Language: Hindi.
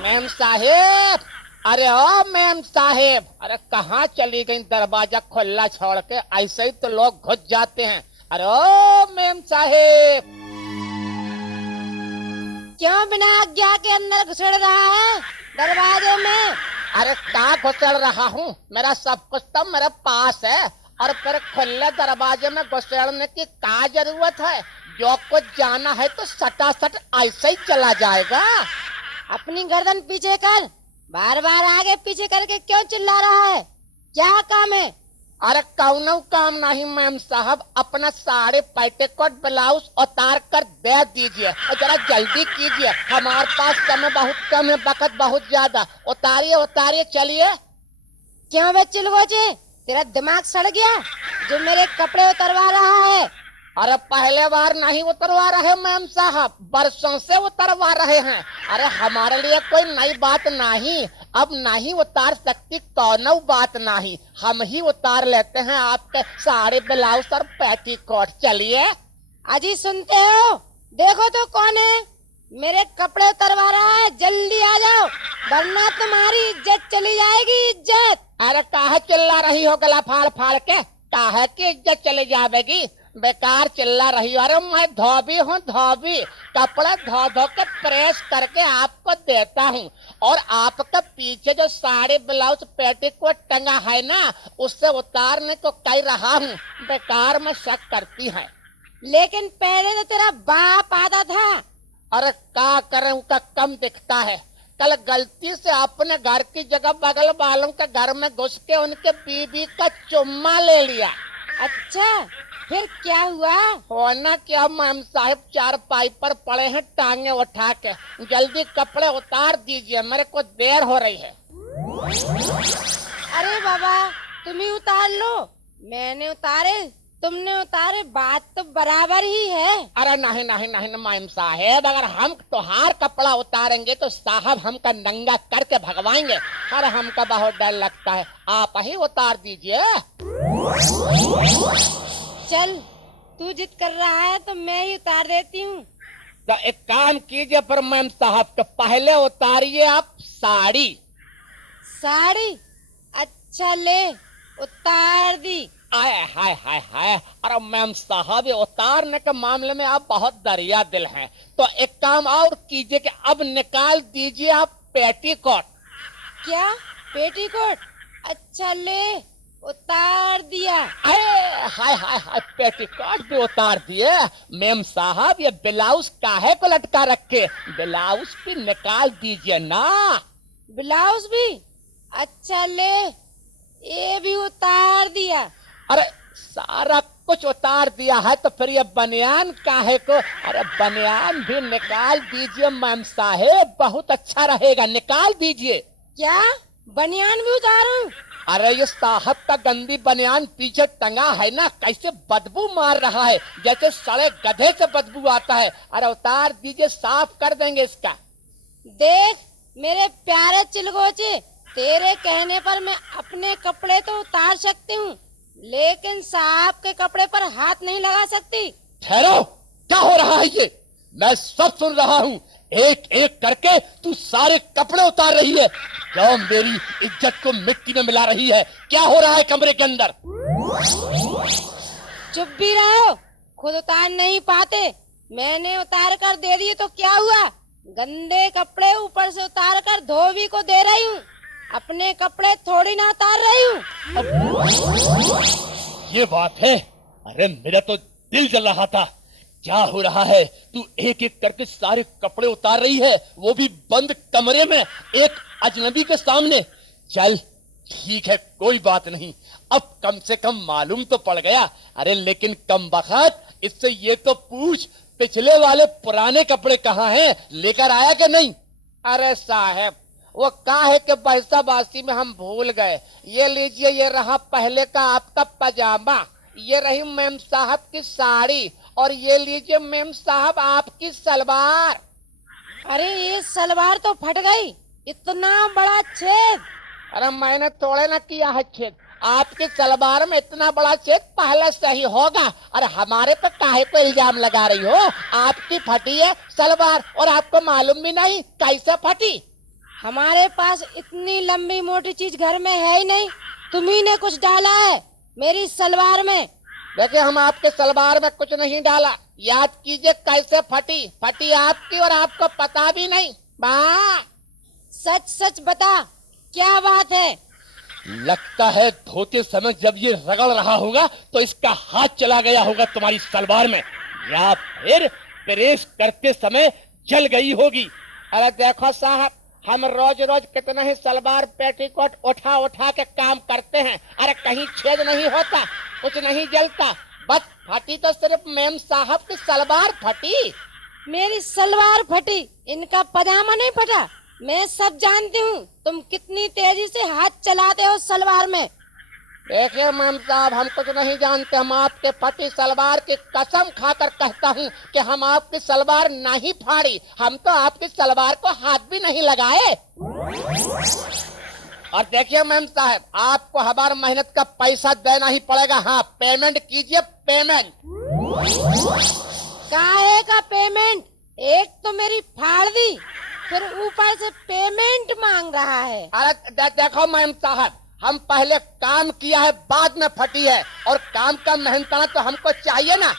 मैम साहेब, अरे ओ मैम साहेब, अरे कहाँ चली गई? दरवाजा खुला छोड़ के ऐसे ही तो लोग घुस जाते हैं। अरे ओ मैम साहेब, क्यों बिना आज्ञा के अंदर घुसड़ रहा है दरवाजे में? अरे कहाँ घुसड़ रहा हूँ? मेरा सब कुछ तो मेरे पास है और फिर खुले दरवाजे में घुसड़ने की क्या जरूरत है? जो कुछ जाना है तो सटासट ऐसे ही चला जाएगा। अपनी गर्दन पीछे कर, बार बार आगे पीछे करके क्यों चिल्ला रहा है? क्या काम है? अरे कौनो काम नहीं मैम साहब, अपना साड़ी पेटीकोट ब्लाउज उतार कर दे दीजिए और जरा जल्दी कीजिए, हमारे पास समय बहुत कम है, वक्त बहुत ज्यादा। उतारिए उतारिए, चलिए। क्यों बे चिलगोचे, तेरा दिमाग सड़ गया जो मेरे कपड़े उतरवा रहा है? अरे पहले बार नहीं उतरवा रहे मैम साहब, बरसों से उतरवा रहे हैं। अरे हमारे लिए कोई नई बात नहीं, अब नहीं उतार सकती कौनो बात नहीं, हम ही उतार लेते हैं आपके साड़ी ब्लाउज और पेटीकोट। चलिए। अजी सुनते हो? देखो तो कौन है मेरे कपड़े उतरवा रहा है, जल्दी आ जाओ वरना तुम्हारी इज्जत चली जाएगी। इज्जत? अरे काहे चिल्ला रही हो गला फाड़ फाड़ के? काहे की इज्जत चली जाएगी? बेकार चिल्ला रही हो। अरे मैं धोबी हूँ, धोबी, कपड़ा धो धो के प्रेस करके आपको देता हूँ और आपके पीछे जो साड़ी ब्लाउज पेटीकोट टंगा है ना, उससे उतारने को कह रहा हूँ। बेकार में शक करती है। लेकिन पहले तो तेरा बाप आता था। अरे क्या करें, उनका कम दिखता है। कल गलती से अपने घर की जगह बगल वालों के घर में घुस के उनके बीबी का चुम्मा ले लिया। अच्छा, फिर क्या हुआ? होना क्या मैम साहब, चार पाई पर पड़े हैं टांगे उठा के। जल्दी कपड़े उतार दीजिए, मेरे को देर हो रही है। अरे बाबा, तुम ही उतार लो, मैंने उतारे तुमने उतारे, बात तो बराबर ही है। अरे नहीं नहीं नहीं मैम साहेब, अगर हम तोहार कपड़ा उतारेंगे तो साहब हमका नंगा करके भगवाएंगे। अरे हमका बहुत डर लगता है, आप ही उतार दीजिए। चल, तू जिद कर रहा है तो मैं ही उतार देती हूँ। तो एक काम कीजिए फिर मैम साहब, तो पहले उतारिए आप साड़ी। साड़ी? अच्छा ले, उतार दी। आय हाय हाय हाय, अरे मैम साहब ये उतारने के मामले में आप बहुत दरिया दिल हैं। तो एक काम और कीजिए कि अब निकाल दीजिए आप पेटीकोट। क्या पेटीकोट? अच्छा ले, उतार दिया। हाय हाय हाय हाय, पेटीकोट भी उतार दिए। मैम साहब ये ब्लाउज काहे को लटका रखे? ब्लाउज भी निकाल दीजिए ना। ब्लाउज भी? अच्छा ले, ये भी उतार दिया। अरे सारा कुछ उतार दिया है तो फिर ये बनियान काहे को? अरे बनियान भी निकाल दीजिए मैम साहेब, बहुत अच्छा रहेगा, निकाल दीजिए। क्या बनियान भी उतारूं? अरे ये साहब का गंदी बनियान पीछे टंगा है ना, कैसे बदबू मार रहा है, जैसे सड़े गधे से बदबू आता है। अरे उतार दीजिए, साफ कर देंगे इसका। देख मेरे प्यारे चिलगोचे, तेरे कहने पर मैं अपने कपड़े तो उतार सकती हूँ, लेकिन साहब के कपड़े पर हाथ नहीं लगा सकती। ठहरो, क्या हो रहा है ये? मैं सब सुन रहा हूँ। एक एक करके तू सारे कपड़े उतार रही है, क्यों मेरी इज्जत को मिट्टी में मिला रही है? क्या हो रहा है कमरे के अंदर? चुप भी रहो, खुद उतार नहीं पाते, मैंने उतार कर दे दिए तो क्या हुआ? गंदे कपड़े ऊपर से उतार कर धोबी को दे रही हूँ, अपने कपड़े थोड़ी ना उतार रही हूँ। ये बात है? अरे मेरा तो दिल जल रहा था। क्या हो रहा है? तू एक एक करके सारे कपड़े उतार रही है, वो भी बंद कमरे में, एक अजनबी के सामने। चल ठीक है, कोई बात नहीं, अब कम से कम मालूम तो पड़ गया। अरे लेकिन कम बखत, इससे ये तो पूछ, पिछले वाले पुराने कपड़े कहाँ हैं? लेकर आया कि नहीं? अरे साहब, वो का है कि बहसाबाजी में हम भूल गए। ये लीजिए, ये रहा पहले का आपका पजामा, ये रही मेम साहब की साड़ी, और ये लीजिए मेम साहब आपकी सलवार। अरे ये सलवार तो फट गई, इतना बड़ा छेद। अरे मैंने थोड़े ना किया है छेद, आपकी सलवार में इतना बड़ा छेद पहले से ही होगा। अरे हमारे पे काहे को इल्जाम लगा रही हो? आपकी फटी है सलवार और आपको मालूम भी नहीं कैसे फटी। हमारे पास इतनी लंबी मोटी चीज घर में है ही नहीं, तुम्ही ने कुछ डाला है मेरी सलवार में। देखिए, हम आपके सलवार में कुछ नहीं डाला। याद कीजिए कैसे फटी। फटी आपकी और आपको पता भी नहीं। वाह, सच सच बता, क्या बात है? लगता है धोते समय जब ये रगड़ रहा होगा तो इसका हाथ चला गया होगा तुम्हारी सलवार में, या फिर प्रेस करते समय जल गई होगी। अरे देखो साहब, हम रोज रोज कितना ही सलवार पेटीकोट उठा उठा के काम करते हैं। अरे कहीं छेद नहीं होता, कुछ नहीं जलता, बस फटी तो सिर्फ मेम साहब की सलवार फटी। मेरी सलवार फटी, इनका पजामा नहीं फटा। मैं सब जानती हूँ तुम कितनी तेजी से हाथ चलाते हो सलवार में। देखिए मेम साहब, हम कुछ नहीं जानते। हम आपके फटी सलवार की कसम खाकर कहता हूँ कि हम आपकी सलवार नहीं फाड़ी। हम तो आपकी सलवार को हाथ भी नहीं लगाए। और देखिए मेम साहब, आपको हमारी मेहनत का पैसा देना ही पड़ेगा। हाँ, पेमेंट कीजिए, पेमेंट। काहे का पेमेंट? एक तो मेरी फाड़ दी, फिर ऊपर से पेमेंट मांग रहा है। अरे देखो मैम साहब, हम पहले काम किया है, बाद में फटी है, और काम का मेहनताना तो हमको चाहिए ना।